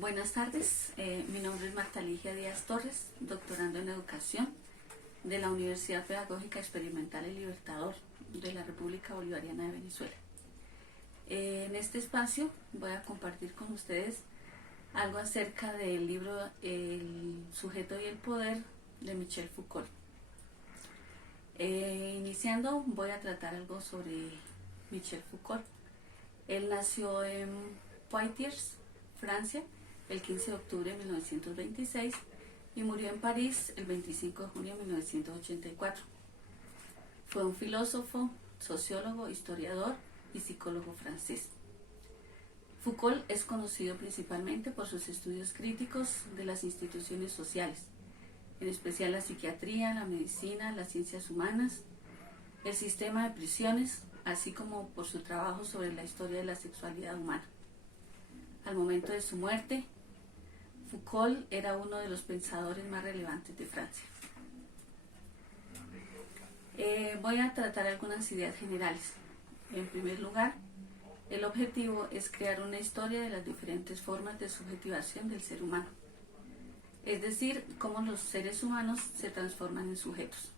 Buenas tardes, mi nombre es Marta Ligia Díaz Torres, doctorando en Educación de la Universidad Pedagógica Experimental El Libertador de la República Bolivariana de Venezuela. En este espacio voy a compartir con ustedes algo acerca del libro El sujeto y el poder de Michel Foucault. Iniciando, voy a tratar algo sobre Michel Foucault. Él nació en Poitiers, Francia, el 15 de octubre de 1926 y murió en París el 25 de junio de 1984. Fue un filósofo, sociólogo, historiador y psicólogo francés. Foucault es conocido principalmente por sus estudios críticos de las instituciones sociales, en especial la psiquiatría, la medicina, las ciencias humanas, el sistema de prisiones, así como por su trabajo sobre la historia de la sexualidad humana. Al momento de su muerte, Foucault era uno de los pensadores más relevantes de Francia. Voy a tratar algunas ideas generales. En primer lugar, el objetivo es crear una historia de las diferentes formas de subjetivación del ser humano, es decir, cómo los seres humanos se transforman en sujetos.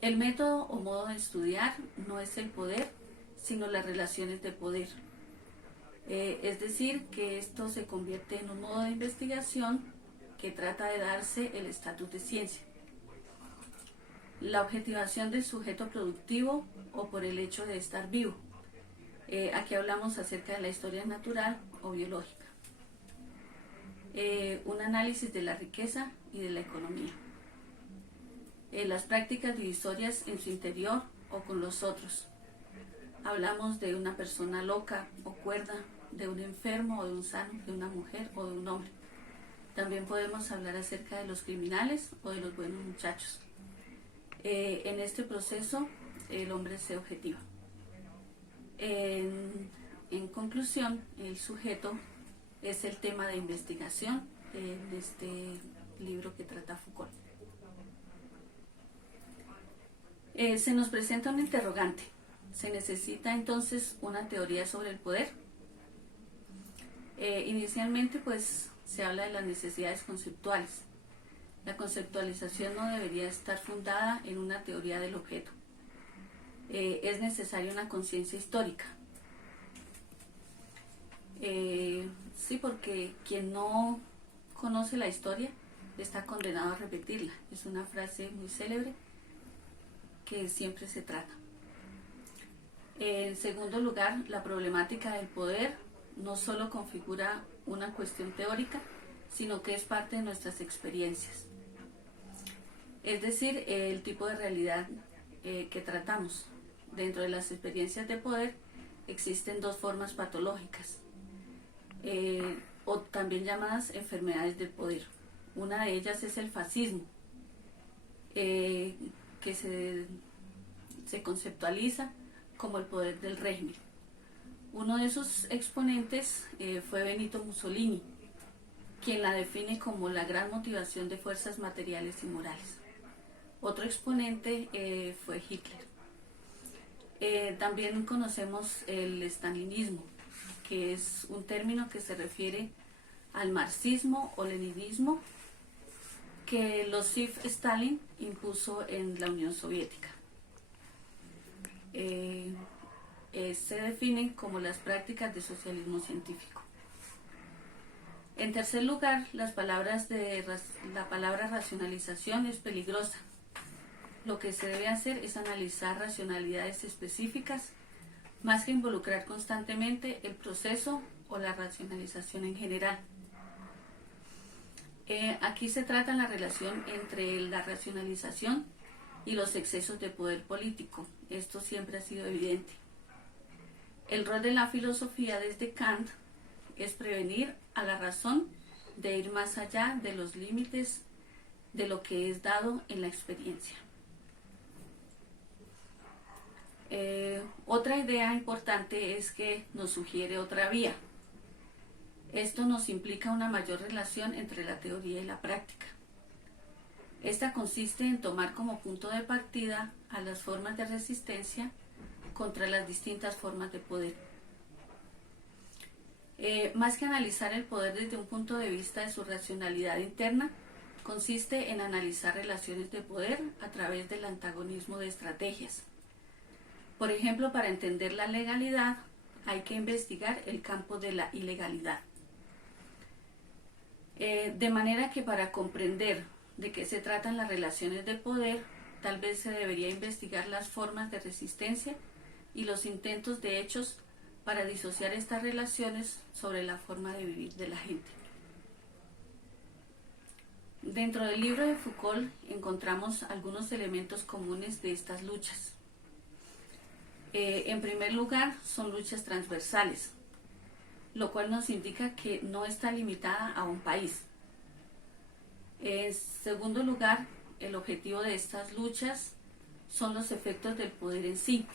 El método o modo de estudiar no es el poder, sino las relaciones de poder. Es decir, que esto se convierte en un modo de investigación que trata de darse el estatus de ciencia. La objetivación del sujeto productivo o por el hecho de estar vivo. Aquí hablamos acerca de la historia natural o biológica. Un análisis de la riqueza y de la economía. Las prácticas divisorias en su interior o con los otros. Hablamos de una persona loca o cuerda, de un enfermo o de un sano, de una mujer o de un hombre. También podemos hablar acerca de los criminales o de los buenos muchachos. En este proceso, el hombre se objetiva. En conclusión, el sujeto es el tema de investigación en este libro que trata Foucault. Se nos presenta un interrogante. ¿Se necesita entonces una teoría sobre el poder? Inicialmente pues se habla de las necesidades conceptuales. La conceptualización no debería estar fundada en una teoría del objeto. Es necesaria una conciencia histórica. Sí, porque quien no conoce la historia está condenado a repetirla. Es una frase muy célebre que siempre se trata. En segundo lugar, la problemática del poder no solo configura una cuestión teórica, sino que es parte de nuestras experiencias. Es decir, el tipo de realidad que tratamos. Dentro de las experiencias de poder existen dos formas patológicas, o también llamadas enfermedades del poder. Una de ellas es el fascismo, que se conceptualiza como el poder del régimen. Uno de sus exponentes fue Benito Mussolini, quien la define como la gran motivación de fuerzas materiales y morales. Otro exponente fue Hitler. También conocemos el stalinismo, que es un término que se refiere al marxismo o leninismo que Joseph Stalin impuso en la Unión Soviética. Se definen como las prácticas de socialismo científico. En tercer lugar, la palabra racionalización es peligrosa. Lo que se debe hacer es analizar racionalidades específicas, más que involucrar constantemente el proceso o la racionalización en general. Aquí se trata la relación entre la racionalización y los excesos de poder político. Esto siempre ha sido evidente. El rol de la filosofía desde Kant es prevenir a la razón de ir más allá de los límites de lo que es dado en la experiencia. Otra idea importante es que nos sugiere otra vía. Esto nos implica una mayor relación entre la teoría y la práctica. Esta consiste en tomar como punto de partida a las formas de resistencia contra las distintas formas de poder. Más que analizar el poder desde un punto de vista de su racionalidad interna, consiste en analizar relaciones de poder a través del antagonismo de estrategias. Por ejemplo, para entender la legalidad hay que investigar el campo de la ilegalidad. De manera que para comprender de qué se tratan las relaciones de poder, tal vez se debería investigar las formas de resistencia y los intentos de hechos para disociar estas relaciones sobre la forma de vivir de la gente. Dentro del libro de Foucault encontramos algunos elementos comunes de estas luchas. En primer lugar, son luchas transversales, lo cual nos indica que no está limitada a un país. En segundo lugar, el objetivo de estas luchas son los efectos del poder en sí.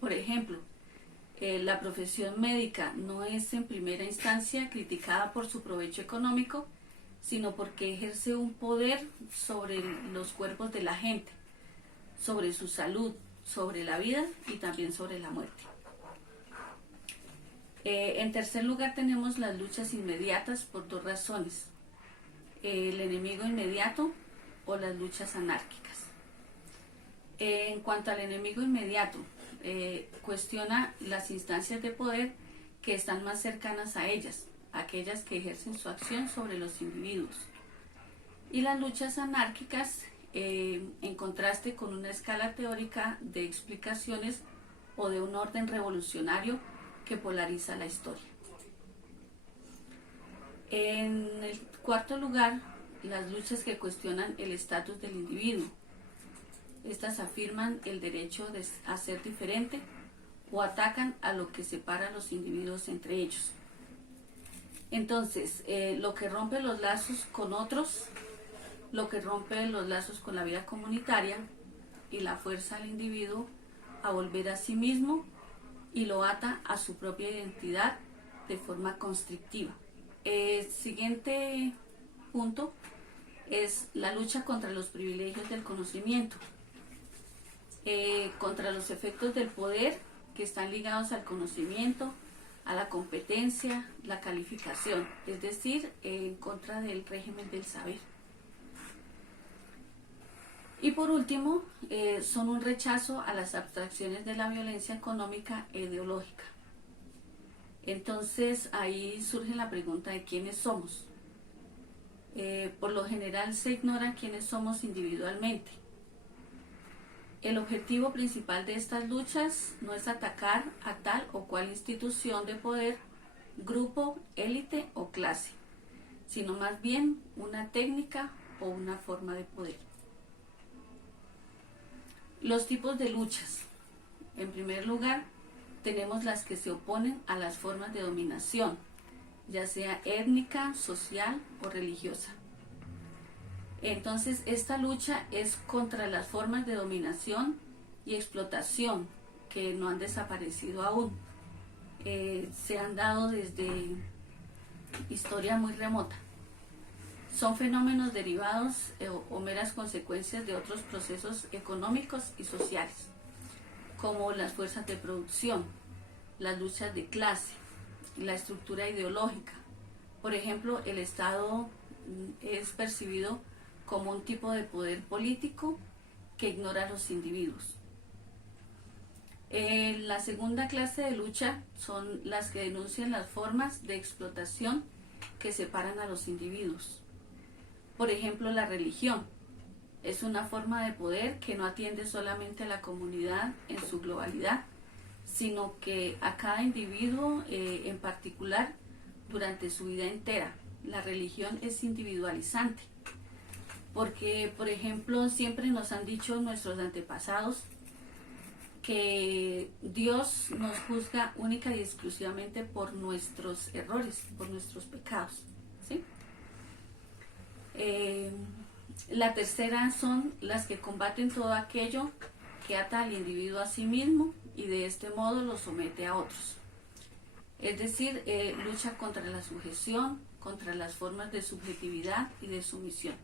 Por ejemplo, la profesión médica no es en primera instancia criticada por su provecho económico, sino porque ejerce un poder sobre los cuerpos de la gente, sobre su salud, sobre la vida y también sobre la muerte. En tercer lugar, tenemos las luchas inmediatas por dos razones: el enemigo inmediato o las luchas anárquicas. En cuanto al enemigo inmediato, cuestiona las instancias de poder que están más cercanas a ellas, aquellas que ejercen su acción sobre los individuos. Y las luchas anárquicas, en contraste con una escala teórica de explicaciones o de un orden revolucionario que polariza la historia. En el cuarto lugar, las luchas que cuestionan el estatus del individuo. Estas afirman el derecho a ser diferente o atacan a lo que separa a los individuos entre ellos. Entonces, lo que rompe los lazos con otros, lo que rompe los lazos con la vida comunitaria y la fuerza al individuo a volver a sí mismo y lo ata a su propia identidad de forma constrictiva. El siguiente punto es la lucha contra los privilegios del conocimiento, contra los efectos del poder que están ligados al conocimiento, a la competencia, la calificación, es decir, en contra del régimen del saber. Y por último, son un rechazo a las abstracciones de la violencia económica e ideológica. Entonces ahí surge la pregunta de quiénes somos. Por lo general se ignora quiénes somos individualmente. El objetivo principal de estas luchas no es atacar a tal o cual institución de poder, grupo, élite o clase, sino más bien una técnica o una forma de poder. Los tipos de luchas. En primer lugar, tenemos las que se oponen a las formas de dominación, ya sea étnica, social o religiosa. Entonces, esta lucha es contra las formas de dominación y explotación que no han desaparecido aún. Se han dado desde historia muy remota. Son fenómenos derivados o meras consecuencias de otros procesos económicos y sociales, como las fuerzas de producción, las luchas de clase, la estructura ideológica. Por ejemplo, el Estado es percibido como un tipo de poder político que ignora a los individuos. La segunda clase de lucha son las que denuncian las formas de explotación que separan a los individuos. Por ejemplo, la religión es una forma de poder que no atiende solamente a la comunidad en su globalidad, sino que a cada individuo en particular durante su vida entera. La religión es individualizante, porque, por ejemplo, siempre nos han dicho nuestros antepasados que Dios nos juzga única y exclusivamente por nuestros errores, por nuestros pecados, ¿sí? La tercera son las que combaten todo aquello que ata al individuo a sí mismo y de este modo lo somete a otros. Es decir, lucha contra la sujeción, contra las formas de subjetividad y de sumisión.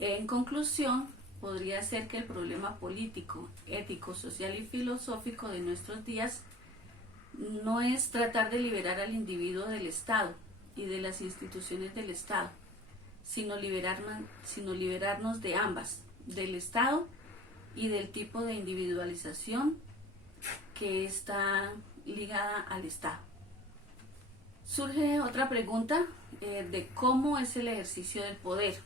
En conclusión, podría ser que el problema político, ético, social y filosófico de nuestros días no es tratar de liberar al individuo del Estado y de las instituciones del Estado, sino liberarnos de ambas, del Estado y del tipo de individualización que está ligada al Estado. Surge otra pregunta de cómo es el ejercicio del poder.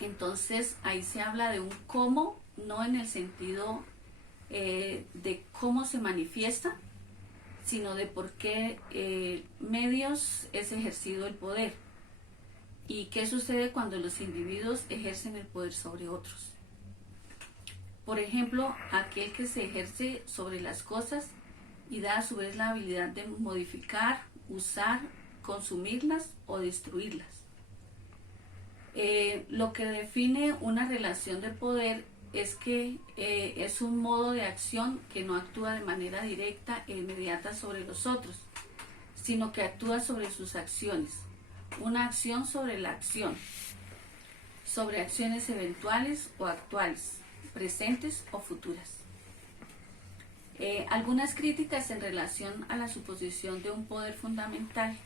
Entonces ahí se habla de un cómo, no en el sentido de cómo se manifiesta, sino de por qué medios es ejercido el poder y qué sucede cuando los individuos ejercen el poder sobre otros. Por ejemplo, aquel que se ejerce sobre las cosas y da a su vez la habilidad de modificar, usar, consumirlas o destruirlas. Lo que define una relación de poder es que es un modo de acción que no actúa de manera directa e inmediata sobre los otros, sino que actúa sobre sus acciones, una acción sobre la acción, sobre acciones eventuales o actuales, presentes o futuras. Algunas críticas en relación a la suposición de un poder fundamental,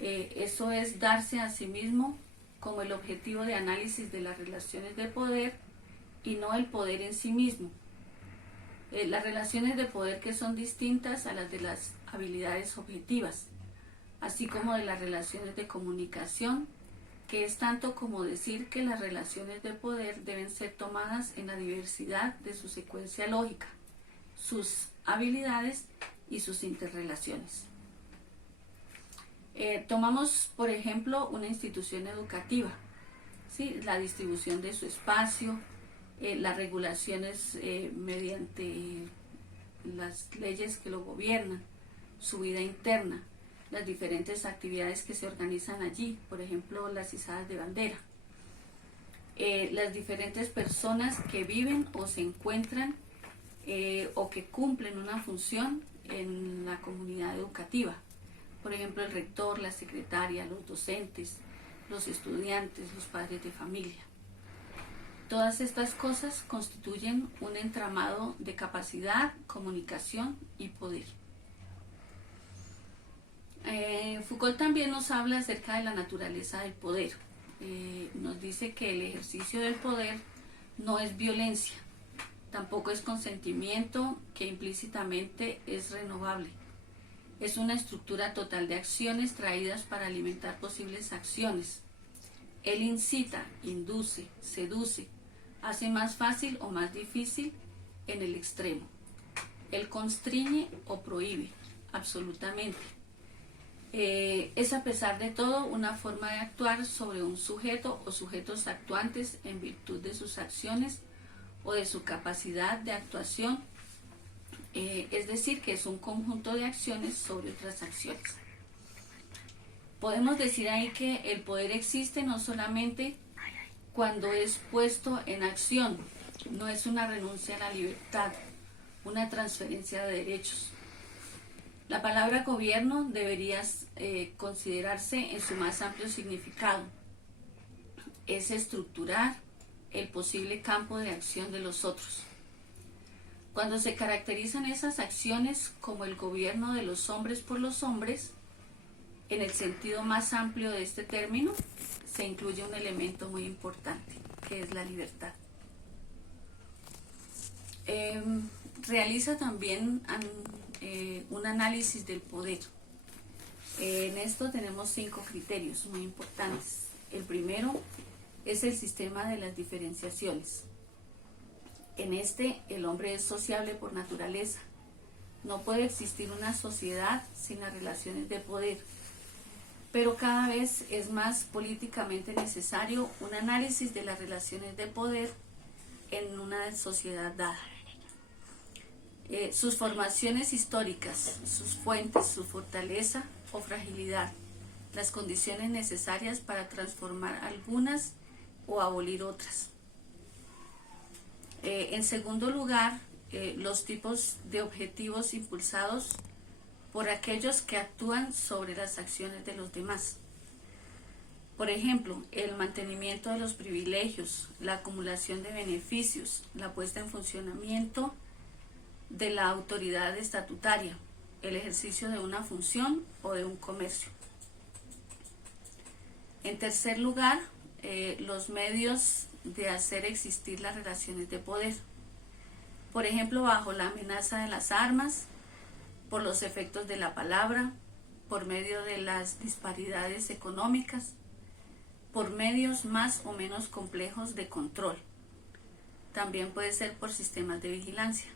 eso es darse a sí mismo como el objetivo de análisis de las relaciones de poder y no el poder en sí mismo. Las relaciones de poder que son distintas a las de las habilidades objetivas, así como de las relaciones de comunicación, que es tanto como decir que las relaciones de poder deben ser tomadas en la diversidad de su secuencia lógica, sus habilidades y sus interrelaciones. Tomamos, por ejemplo, una institución educativa, ¿sí? La distribución de su espacio, las regulaciones mediante las leyes que lo gobiernan, su vida interna, las diferentes actividades que se organizan allí, por ejemplo, las izadas de bandera, las diferentes personas que viven o se encuentran o que cumplen una función en la comunidad educativa. Por ejemplo, el rector, la secretaria, los docentes, los estudiantes, los padres de familia. Todas estas cosas constituyen un entramado de capacidad, comunicación y poder. Foucault también nos habla acerca de la naturaleza del poder. Nos dice que el ejercicio del poder no es violencia, tampoco es consentimiento que implícitamente es renovable. Es una estructura total de acciones traídas para alimentar posibles acciones. Él incita, induce, seduce, hace más fácil o más difícil en el extremo. Él constriñe o prohíbe, absolutamente. Es a pesar de todo una forma de actuar sobre un sujeto o sujetos actuantes en virtud de sus acciones o de su capacidad de actuación, es decir, que es un conjunto de acciones sobre otras acciones. Podemos decir ahí que el poder existe no solamente cuando es puesto en acción, no es una renuncia a la libertad, una transferencia de derechos. La palabra gobierno debería considerarse en su más amplio significado. Es estructurar el posible campo de acción de los otros. Cuando se caracterizan esas acciones como el gobierno de los hombres por los hombres, en el sentido más amplio de este término, se incluye un elemento muy importante, que es la libertad. Realiza también un análisis del poder. En esto tenemos 5 criterios muy importantes. El primero es el sistema de las diferenciaciones. En este, el hombre es sociable por naturaleza. No puede existir una sociedad sin las relaciones de poder, pero cada vez es más políticamente necesario un análisis de las relaciones de poder en una sociedad dada. Sus formaciones históricas, sus fuentes, su fortaleza o fragilidad, las condiciones necesarias para transformar algunas o abolir otras. En segundo lugar, los tipos de objetivos impulsados por aquellos que actúan sobre las acciones de los demás. Por ejemplo, el mantenimiento de los privilegios, la acumulación de beneficios, la puesta en funcionamiento de la autoridad estatutaria, el ejercicio de una función o de un comercio. En tercer lugar, los medios de hacer existir las relaciones de poder. Por ejemplo, bajo la amenaza de las armas, por los efectos de la palabra, por medio de las disparidades económicas, por medios más o menos complejos de control. También puede ser por sistemas de vigilancia.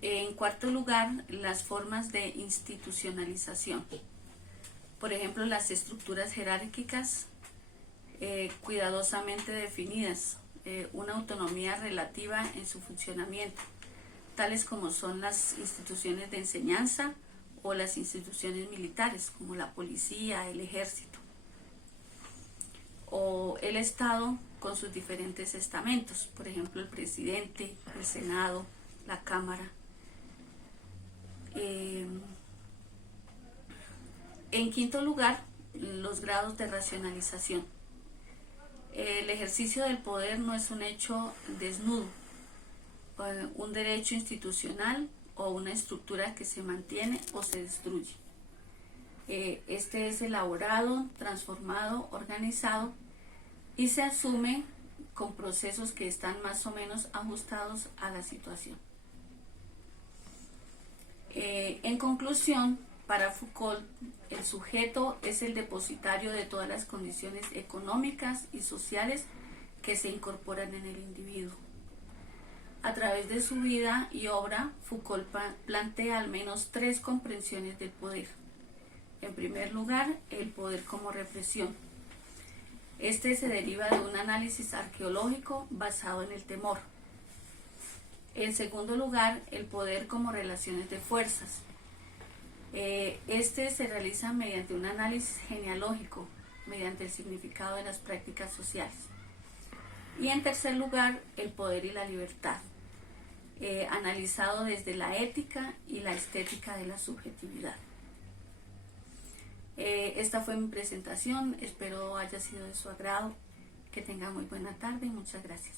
En cuarto lugar, las formas de institucionalización. Por ejemplo, las estructuras jerárquicas cuidadosamente definidas, una autonomía relativa en su funcionamiento, tales como son las instituciones de enseñanza o las instituciones militares, como la policía, el ejército, o el Estado con sus diferentes estamentos, por ejemplo, el presidente, el Senado, la Cámara. En quinto lugar, los grados de racionalización. El ejercicio del poder no es un hecho desnudo, un derecho institucional o una estructura que se mantiene o se destruye. Este es elaborado, transformado, organizado y se asume con procesos que están más o menos ajustados a la situación. En conclusión, para Foucault, el sujeto es el depositario de todas las condiciones económicas y sociales que se incorporan en el individuo. A través de su vida y obra, Foucault plantea al menos 3 comprensiones del poder. En primer lugar, el poder como represión. Este se deriva de un análisis arqueológico basado en el temor. En segundo lugar, el poder como relaciones de fuerzas. Este se realiza mediante un análisis genealógico, mediante el significado de las prácticas sociales. Y en tercer lugar, el poder y la libertad, analizado desde la ética y la estética de la subjetividad. Esta fue mi presentación, espero haya sido de su agrado. Que tenga muy buena tarde y muchas gracias.